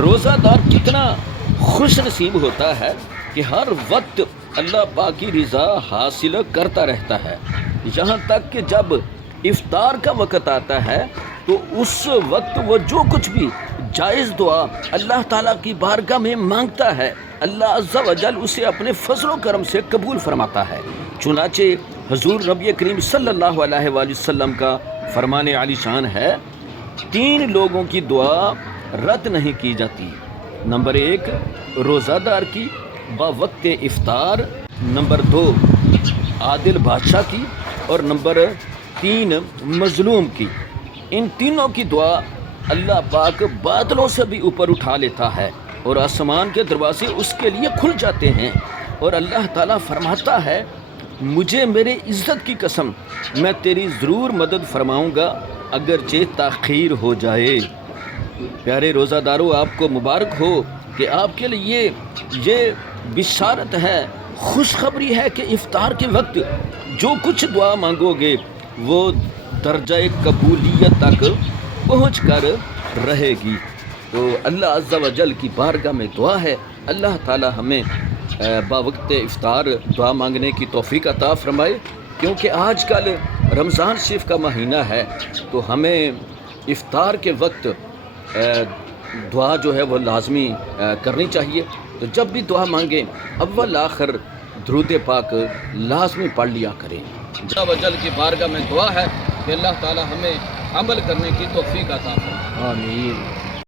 روزہ دار کتنا خوش نصیب ہوتا ہے کہ ہر وقت اللہ پاک کی رضا حاصل کرتا رہتا ہے، یہاں تک کہ جب افطار کا وقت آتا ہے تو اس وقت وہ جو کچھ بھی جائز دعا اللہ تعالیٰ کی بارگاہ میں مانگتا ہے، اللہ عز و جل اسے اپنے فضل و کرم سے قبول فرماتا ہے۔ چنانچہ حضور نبی کریم صلی اللہ علیہ وآلہ وسلم کا فرمان عالی شان ہے، 3 لوگوں کی دعا رد نہیں کی جاتی۔ نمبر 1 روزہ دار کی باوقت افطار، نمبر 2 عادل بادشاہ کی، اور نمبر 3 مظلوم کی۔ ان تینوں کی دعا اللہ پاک بادلوں سے بھی اوپر اٹھا لیتا ہے اور آسمان کے دروازے اس کے لیے کھل جاتے ہیں، اور اللہ تعالیٰ فرماتا ہے مجھے میرے عزت کی قسم میں تیری ضرور مدد فرماؤں گا اگرچہ تاخیر ہو جائے۔ پیارے روزہ دارو، آپ کو مبارک ہو کہ آپ کے لیے یہ بشارت ہے، خوشخبری ہے کہ افطار کے وقت جو کچھ دعا مانگو گے وہ درجہ قبولیت تک پہنچ کر رہے گی۔ تو اللہ عز و جل کی بارگاہ میں دعا ہے اللہ تعالی ہمیں باوقت افطار دعا مانگنے کی توفیق عطا فرمائے، کیونکہ آج کل رمضان شریف کا مہینہ ہے تو ہمیں افطار کے وقت دعا جو ہے وہ لازمی کرنی چاہیے۔ تو جب بھی دعا مانگیں اول آخر درود پاک لازمی پڑھ لیا کریں۔ اللہ و جل کی بارگاہ میں دعا ہے کہ اللہ تعالی ہمیں عمل کرنے کی توفیق عطا فرمائے۔ آمین۔